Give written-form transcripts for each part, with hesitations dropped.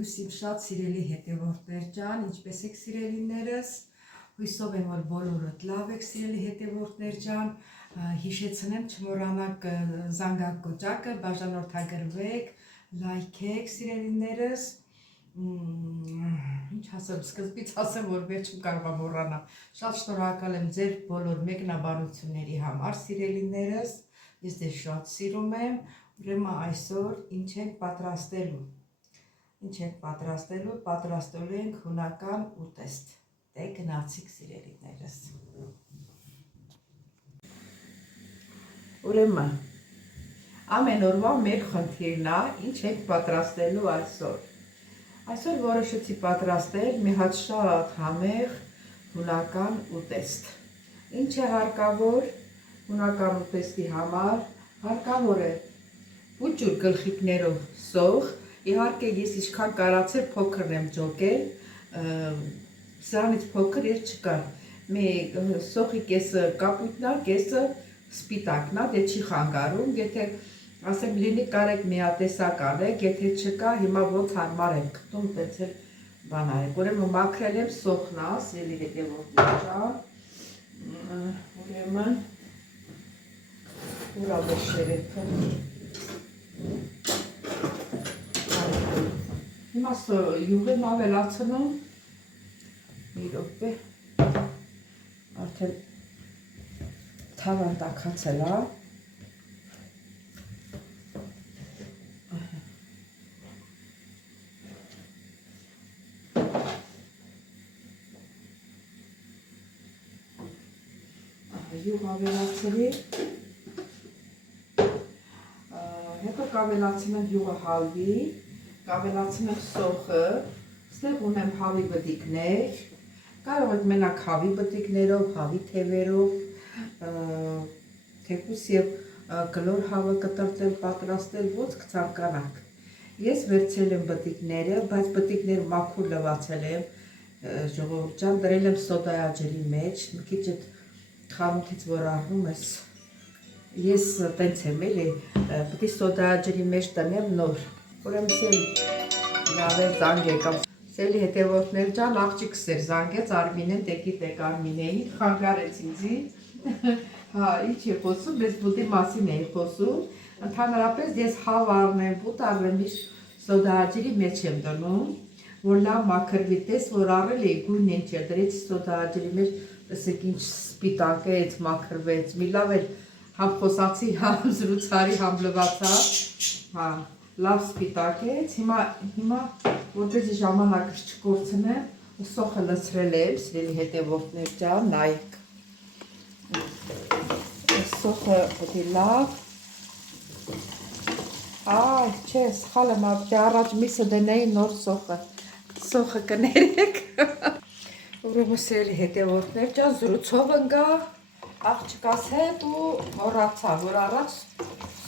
Բոլորուս իմ շատ սիրելի հետևորդներ ջան, ինչպես եք սիրելիներս, հույսով եմ, որ բոլորդ լավ եք սիրելի հետևորդներ ջան, հիշեցնեմ չմոռանաք զանգակոճակը, բաժանորդագրվեք, լայքեք սիրելիներս, ինչ ասեմ, սկզբից ասեմ, որ վերջում կարող եմ մոռանալ, շատ շնորհակալ եմ ձեր բոլոր մեկնաբանությունների համար սիրելիներս, ես ձեզ շատ սիրում եմ, ուրեմն այսօր ինչ ենք պատրաստելու, պատրաստելու ենք հունական ուտեստ, դե գնացիք սիրելիներս։ Ուրեմն, ամեն օրվա մեր խնդիրն է, ինչ ենք պատրաստելու այսօր։ Այսօր որոշեցի պատրաստել մի հատ շատ համեղ հունական ուտեստ։ Ինչ է հարկավոր հունական ուտեստի համար, հարկավոր է փուճուր գլխիկներով սող, իհարկե ես ինչքան կարացել փոքրն եմ ջոկել, սրանից փոքր էր չկար, մի սոխի կեսը կապույտն է, կեսը սպիտակն է, դե չի խանգարում, եթե ասեմ լինի կարեք միատեսակ անեք, եթե չկա, հիմա ոնց հարմար եմ գտնում, տենց էլ բան արեք, ուրեմն մաքրել եմ սոխն է, սիրելի հետևորդներ ջան, ուրեմն ուրա վերշերեթը, հիմա յուղ եմ ավելացնում, մի րոպե, արդեն թավան տաքացել է, յուղ ավելացրի, հետո կավելացնեմ յուղը հալվի, կավելացնեմ սոխը, ստեղ ունեմ հավի բտիկներ, կարող եք մենակ հավի բտիկներով, հավի թևերով, թեկուս և կլոր հավը կտրտել, պատրաստել, ոնց կցանկանաք։ Ես վերցրել եմ բտիկները, բայց բտիկները մաքուր լվացել եմ, ժողովուրդ ջան, դրել եմ սոդայաջրի մեջ, մի քիչ այդ խանութից որ առնում ես, ես տենց եմ էլի, պետք է սոդայաջրի մեջ տնեմ նոր, ուրեմն սելի լավ է զանգ եկավ, սելի հետևորդներ ջան, աղջիկս էր զանգեց, Արմինեն, դե գիտեք Արմինեին, խանգարեց ինձի, հա, ինչ է խոսում, ես բուտի մասին էի խոսում, ընդհանրապես ես հավ առնեմ, բուտ առնեմ, սոդայաջրի մեջ եմ դնում, որ լավ մաքրվի, տես որ առել էի, գույն ինչ է, դրեցի սոդայաջրի մեջ, տեսեք ինչ սպիտակեց, մաքրվեց, մի լավ էր համ խոսացի, համ զրուցարի, համ լվացա, հա, լավ սպիտակեց, հիմա որպեսզի ժամանակս չկորցնեմ, սոխը լցրել եմ, սիրելի հետևորդներ ջան, նայեք, սոխը պետք է լավ, այ, չէ, սխալ եմ ապջի, առաջ միսը դնեի նոր սոխը կներեք, ուրեմն սիրելի հետևորդներ ջան, զրուցով ընկա, աղջկաս հետ ու մոռացա, որ առաջ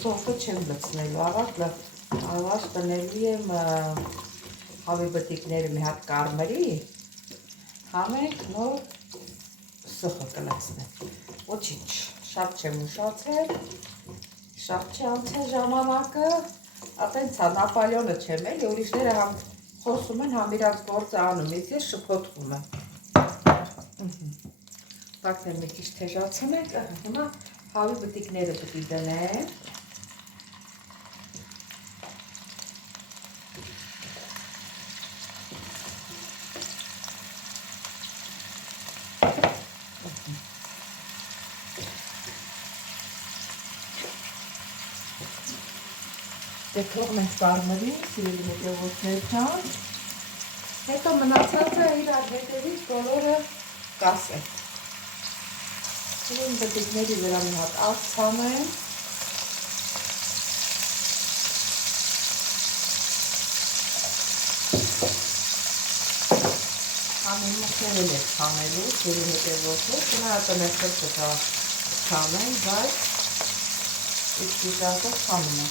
սոխը չեմ լցնելու, առաջ տնելի եմ հավի բտիկները մի հատ կարմրի, համենք նոր սոխը կլցնեմ, ոչինչ, շատ չեմ ուշացել, շատ չի անցել ժամանակը, ատենց է, Նապոլեոնը չեմ էլի, ուրիշները համ խոսում են, համ իրանց գործը անում, ես շփոթվում եմ, տակներ մի քիչ թեժացնենք, հիմա հավի բտիկները պետք է դնեմ, դե թողնենք կարմրի, սիրելի հետևորդներ ջան, հետո մնացածը իրար հետևից բոլորը կասենք, ուրեմն բտիկների վրա մի հատ աղ ցանեմ, համեմուտել եք ցանելու, սիրելի հետևորդներ, գնահատանքներ կտա ցանեն, բայց իշխիժակը ցանում է,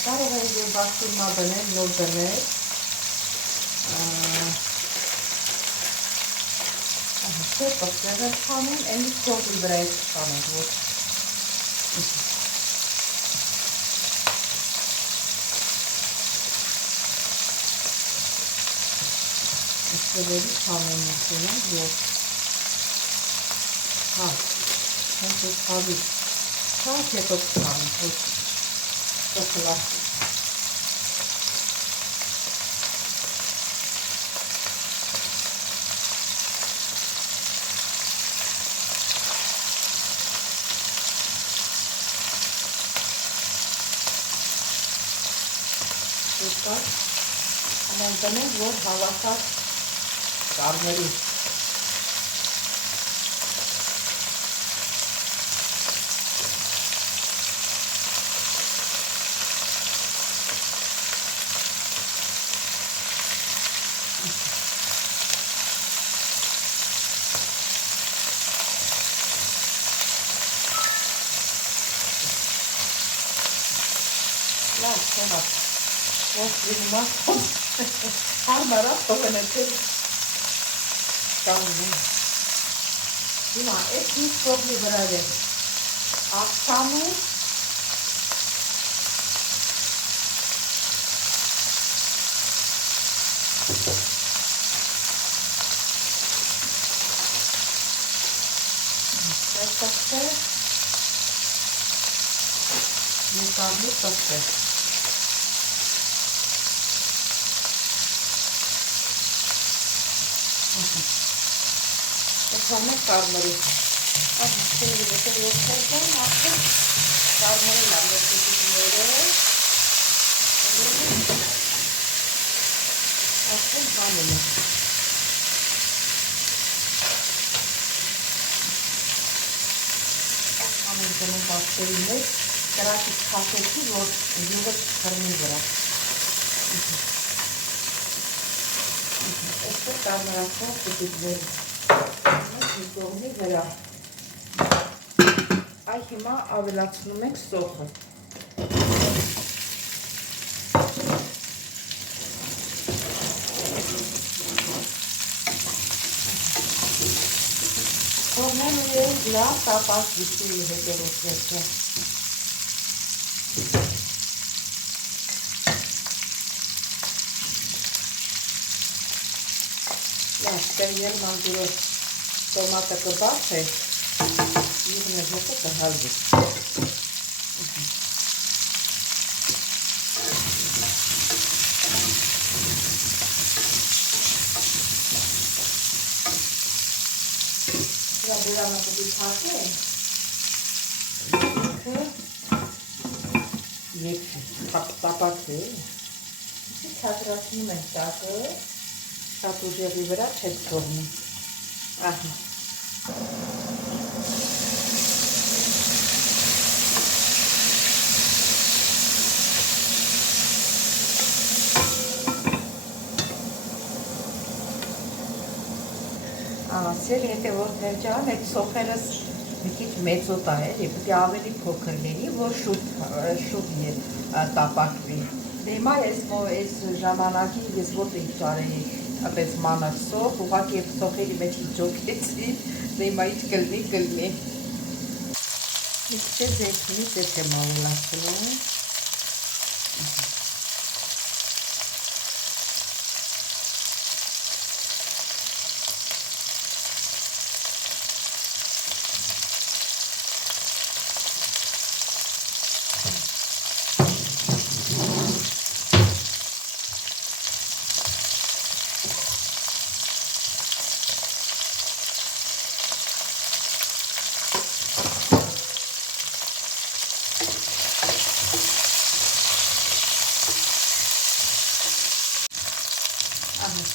կարող են և բաստուրմա դնել, նոր դնել, շեպը սեղեր չանեն, էնից կողդի վրայից չանենք, որ Ձևերի համեմ ուտում որ հա հենց այս հավի շատ հետո կտավին որ կխլասի ամեն տնեն, որ հավասար կարմերի լավ, սենատ որ դիմաց հարմարա փոխանցել կանգնում հիմա այս ինչ կողմի վրա է աղցանում այստեղ մեկարնի տոքտեր Սամը կարմերի Ահսելի վետը ողջան արդեն կարմերի լամբետիկները արդեն հանում է ամեն գնում բացերի մեջ կրակից խասեցի, որ յուղը խրմի վրա այսպես կարմերացված պտիկները կողմի վրա այ հիմա ավելացնում ենք սոխը թողնեմ իրեն լավ տապակ դիպի հետևոցները լավ տերյեր մանդուրով Տոմատը կբաց է, յուղն է հետը կհալվի։ Դա բերանը պտի թակի է, ինքը տապակ է, թակրացնում են տակը, շատ ուժեղի վրա չեք թողնում։ Ահա Սեր հետևորդներ ջան, այդ սոխերս մի քիչ մեծոտ է, պետք է ավելի փոքր լինի, որ շուտ տապակվի։ Հիմա այս ժամանակի ես ոտ տարեի Ապես մանր սոխ, ուղղակի և սոխերի մեջ իջոքեցի, հիմա ինչ կլնի։ Մի քիչ զեյթունից էս եմ ավելացնում։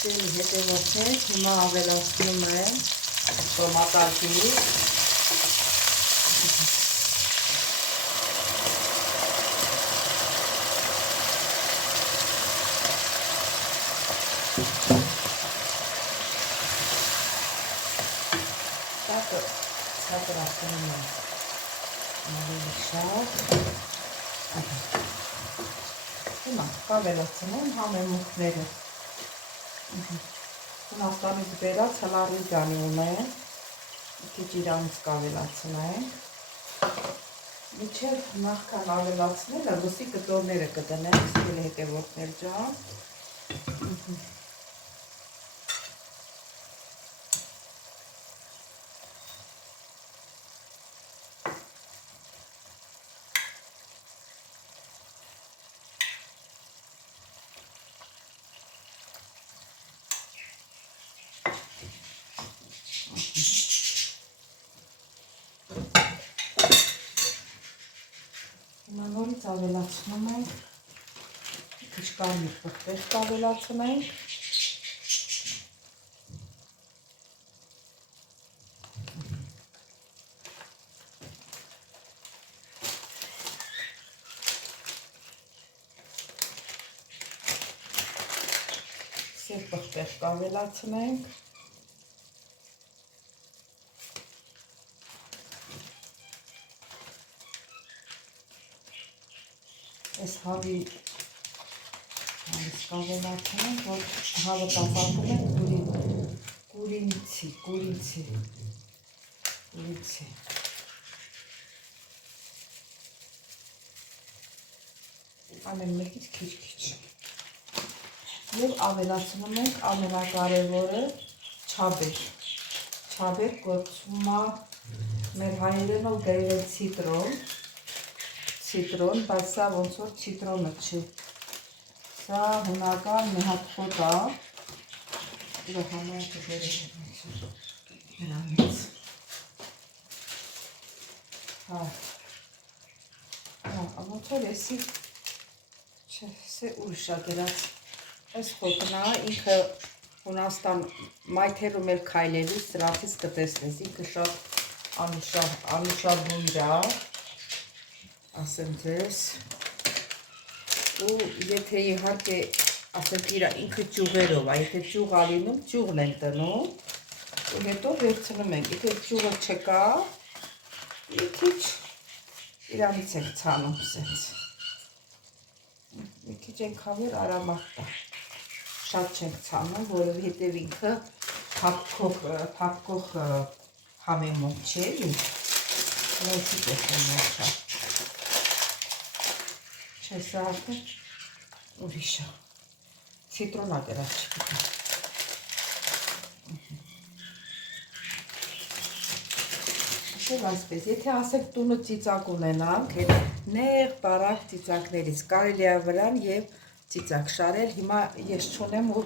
Սերի հետևորդներ, հիմա ավելացնում եմ տոմատակի Տակը ցածրացնում եմ ավելի շատ Հիմա կավելացնում համեմունքները Հունաստանից բերած հլարիգանի ունեն, քիչ իրանից կավելացնենք Միջև նախքան ավելացնելը լսի կտորները կդնենք, սիրելի հետևորդներ ջան Նորից ավելացնում ենք, քիչ կարմիր պղպեղ ավելացնենք, սև պղպեղ ավելացնենք, այս հավի կավելացնենք, որ հավը տապակում ենք կուրինցի, անեմ մեկից քիչ և ավելացնում ենք ամենակարևորը չաբեր կոչվում է մեր հայերենով գրել ցիտրոն, բայց սա ոնց որ ցիտրոնը չի, սա հունական մի հատ խոտ է, իր համայնքը գրել նրանից, ոնց որ եսի չէ ուրիշ է գրած, այս խոտն է, ինքը Հունաստան մայթերում էլ քայլելուց սրացից կտեսնես, ինքը շատ անուշաբույր է, ասեմ ձեզ, ու եթե իհարկե ասենք ինքը ճյուղերով է, եթե ճյուղ ա լինում, ճյուղն ենք դնում, ու հետո վերցնում ենք, եթե ճյուղը չկա, մի քիչ իրանից ենք ցանում սենց, մի քիչ ենք հավեր արամատ է, շատ չենք ցանում, որովհետև ինքը փափկող համեմոտ չէ, նույնիսկ տեսնեմ ոչա, չէ սա արդեն ուրիշ է, ցիտրոնա գրած չգիտեմ, շև այսպես, եթե ասենք տունը ծիծակ ունենանք, հետ նեղ բարակ ծիծակներից, կարելի է վրան և ծիծակ շարել, հիմա ես չունեմ ու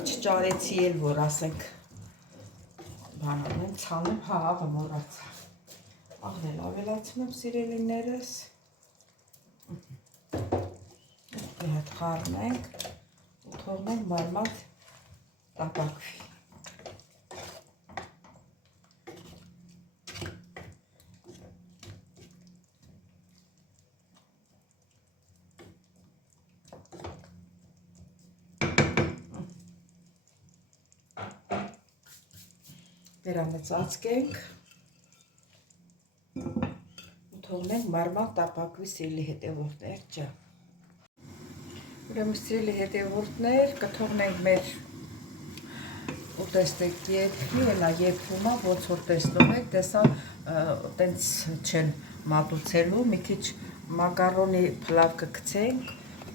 չճարեցի էլ, որ ասենք բանանեմ, ցանեմ, աղը մոռացա, աղն էլ ավելացնեմ սիրելիներս, մի հատ խառնենք ու թողնենք մարմատ տապակվի, Դրանը ծածկենք ու թողնենք մարմատ տապակվի սիրելի հետևորդներ ջան։ Ուրեմն սիրելի հետևորդներ, կթողնենք մեր ուտեստեք եփի, հենա եփում է, ոնց որ տեսնում եք, տեսա տենց չեն մատուցելու, մի քիչ մակարոնի փլավ կգցենք,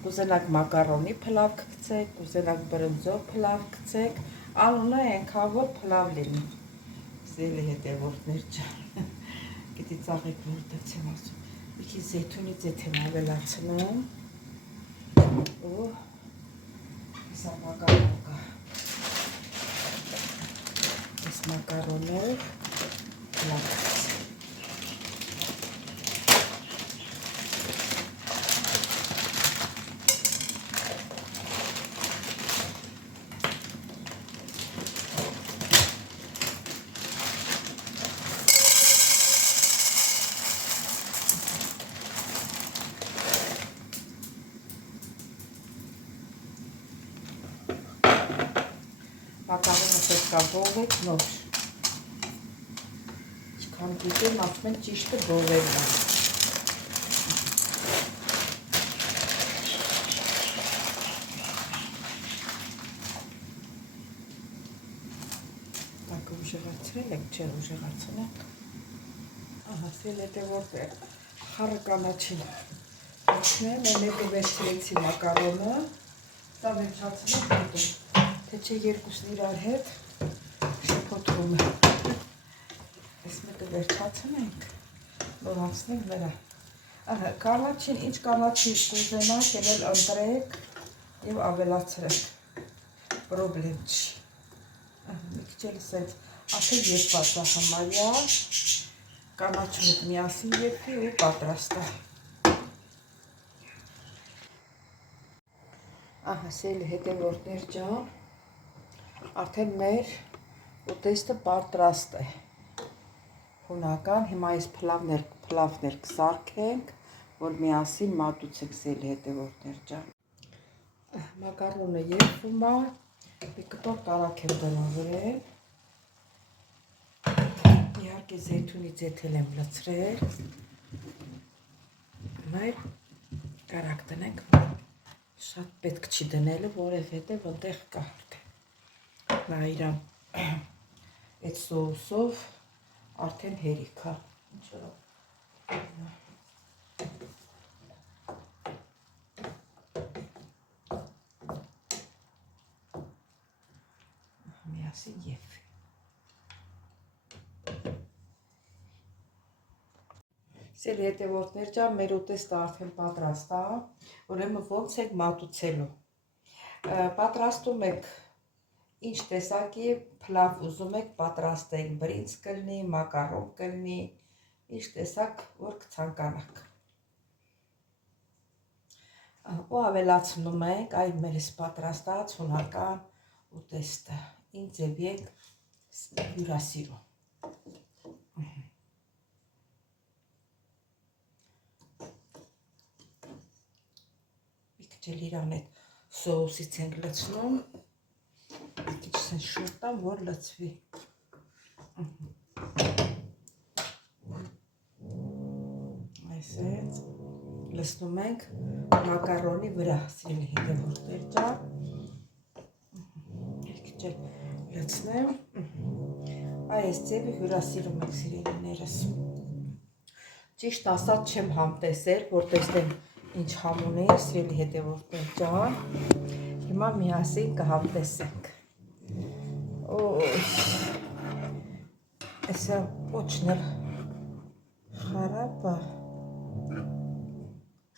կուզենաք մակարոնի փլավ կգցեք, կուզենաք բրնձով փլավ գցեք, անունը այնքան որ փլավ լինի։ Սիրելի հետևորդներ ջան, գիտի ծաղիկ որ դեցեմ ասում, մի քիչ զեյթունի ձեթ եմ ավելացնում ու հեսա մակարոն կա, այս մակարոնով փլավ գցեմ։ Մակարոնը պետք է բողեք նոր, ինչքան գիտեմ, ասում են ճիշտը բողելն է։ Տակը ուժեղացրել ենք, չէ ուժեղացնենք։ Ահա, սիրելի հետևորդներ, խառը կանաչին վերցնեմ, մեկը վերցրեցի մակարոնը, դա վերջացնենք հետո։ Թե չէ երկուսն իրար հետ շփոթվում է։ Այս մեկը վերջացնենք, որ անցնենք նրա։ Ահա, կանաչին, ինչ կանաչի կուզենաք, էլ ընտրեք և ավելացրեք, պրոբլեմ չի։ Մի քիչ էլ սենց, ասել եփված է համարյա, կանաչում եք միասին եփի ու պատրաստ է։ Ահա սիրելի հետևորդներ ջան, արդեն մեր ուտեստը պատրաստ է։ Հունական, հիմա այս փլավներ կսարքենք, որ միասին մատուցենք սիրելի հետևորդներ ջան։ Մակարոնը երբում է, մի կտոր կարակ եմ դնում վրան։ Իհարկե զեյթունի ձեթել եմ լցրել։ Մեր կարակ դնենք, շատ պետք չի դնելը, որովհետև այնտեղ կա նա իրան այդ սոուսով արդեն հերիք է։ Միասին եւ Սիրելի հետևորդներ ջան, մեր ուտեստը արդեն պատրաստ է, ուրեմն ոնց եք մատուցելու։ Պատրաստում եք ինչ տեսակի փլավ ուզում եք պատրաստենք, բրինձ կլինի, մակարոն կլինի, ինչ տեսակ որ կցանկանաք։ Ու ավելացնում ենք այ մեր պատրաստած հունական ուտեստը, ինչ ձև եք հյուրասիրում։ Էլ իրան այդ սոուսից ենք լցնում, քիչ շուտամ, որ լցվի։ Այսպես լցնում ենք մակարոնի վրա, սիրելի հետևորդներ ջան։ Քիչ լցնեմ։ Այս ձևի հյուրասիրում եք սիրելիներս։ Ճիշտ ասած չեմ համտեսել, որ տեսնեմ ինչ համ ունի, սիրելի հետևորդներ ջան, հիմա միասին կհամտեսենք։ Այսա ոչն էլ խարապ է,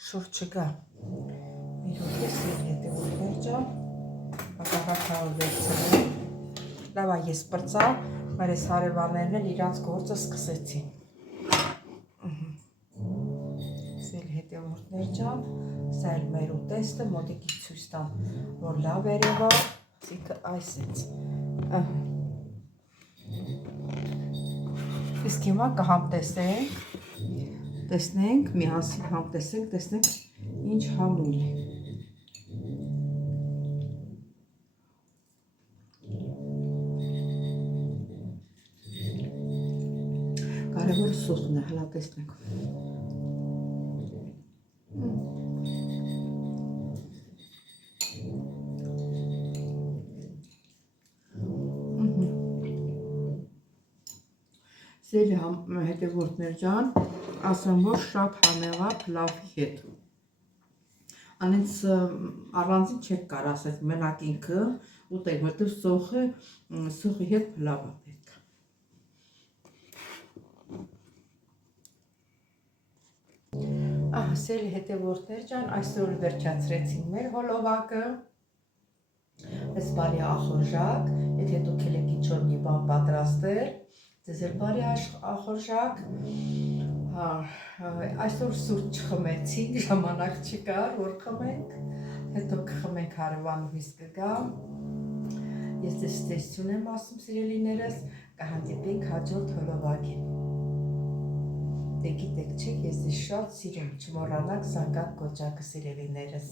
շուր չգա։ Մի հոգի սիրելի հետևորդներ ջան, հակահարթարը վերցնեմ։ Լավ է ես պրծա, մեր ես հարևաններն էլ իրանց գործը սկսեցին։ Հետևորդներ ջան, սա էլ մեր ուտեստը, մոտիկից ցույց տամ, որ լավ երևա, ցիկը այսից։ Իսկ հիմա կհամտեսենք, տեսնենք, միասին համտեսենք, տեսնենք ինչ համ ունի։ Կարևորը սոսն է, հլա տեսնենք։ Սիրելի հետևորդներ ջան, ասեմ, որ շատ համեղա փլավի հետ։ Անից առանձին չեք կար ասել, մենակ ինքը ուտեք, որտև սոխի հետ փլավը պետք։ Սիրելի հետևորդներ ջան, այսօր վերջացրեցինք մեր հոլովակը։ Ես բարի ախորժակ, եթե դուք եք ինչ-որ մի բան պատրաստել, ձեզ էլ բարի ախորժակ։ Այսօր սուրճ չխմեցինք, ժամանակ չկար, որ խմենք, հետո կխմենք հարևանուհիս կգամ։ Ես ձեզ ստեսություն եմ ասում, սիրելիներս, կհանդիպենք հաջորդ հոլովակին։ Դե գիտեք, չեք, ես ձեզ շատ սիրում, չմոռանաք զանգակ կոճակը, սիրելիներս։